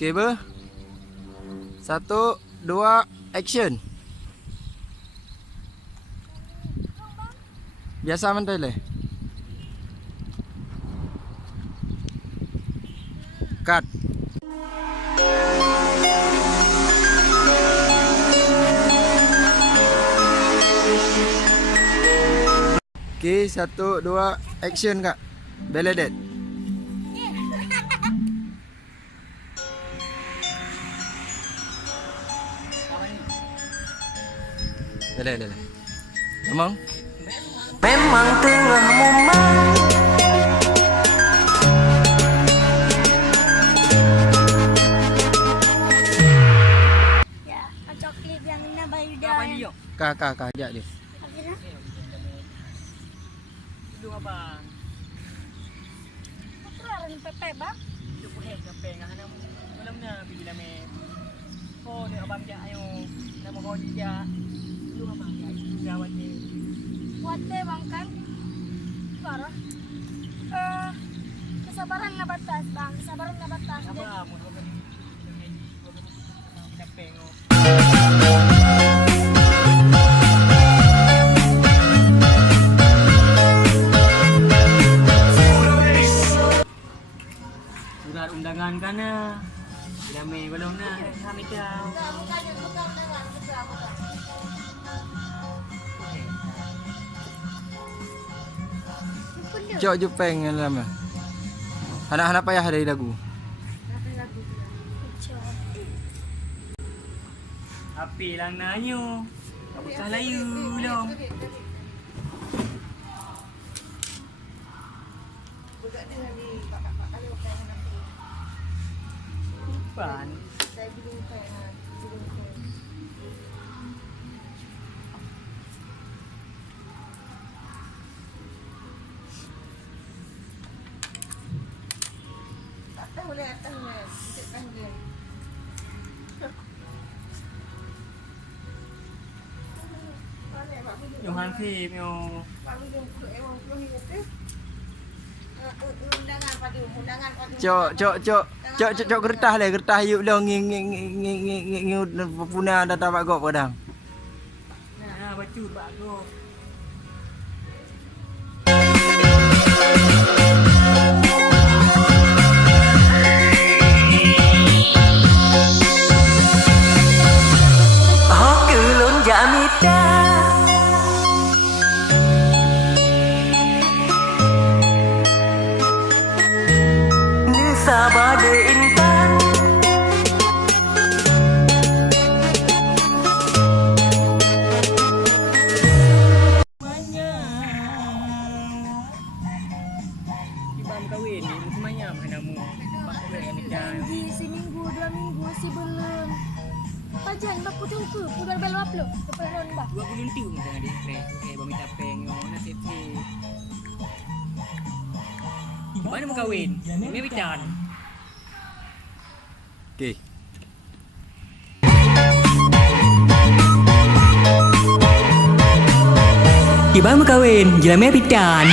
Okay ber. 1, 2, action. Biasa mentai le. Cut. Okay, 1, 2, action kak. Bella Dad. Lele. Emang? Memang tengah momen ya, kacau klip yang ini bayu dah. Kak, ajak dia. Akhirnya, Dulu apa? keluaran pepe bang. Dulu pun pepe ngah nama malamnya bila me. Oh, ni abang dia ayo nama kau dia. Dulu apa? Ya, itu jawab dia. Kuate bang kan, parah. Kesabaran nggak batas bang, kesabaran nggak batas. Apa? Mau kau ni pepe ngau. Surat undangan kan na. Bila me belum na. Kami tahu. Cok Jepang yang lama. Anak-anak payah dari lagu. Api lang nanyo. Kapag layu long. Pan. Yung hansip yung Cok gertah le, gertah yuk lo ngi puna data pak gok padang. nah baju bagus. Họ cứ luôn dạ mít đa Như xa ba đời intan Ibang kawin ni semuanya manamu. Pakai yang macam Janji seminggu, 2 minggu si belum. Pajan baku tungku, pudar belwap lo, keperon bah. 2 bulan tu macam ada stress. Okay, bawa minta peng na safety. Mana mau kawin? Ni bican. Okay. Di bawah mau kawin, jelamnya bican.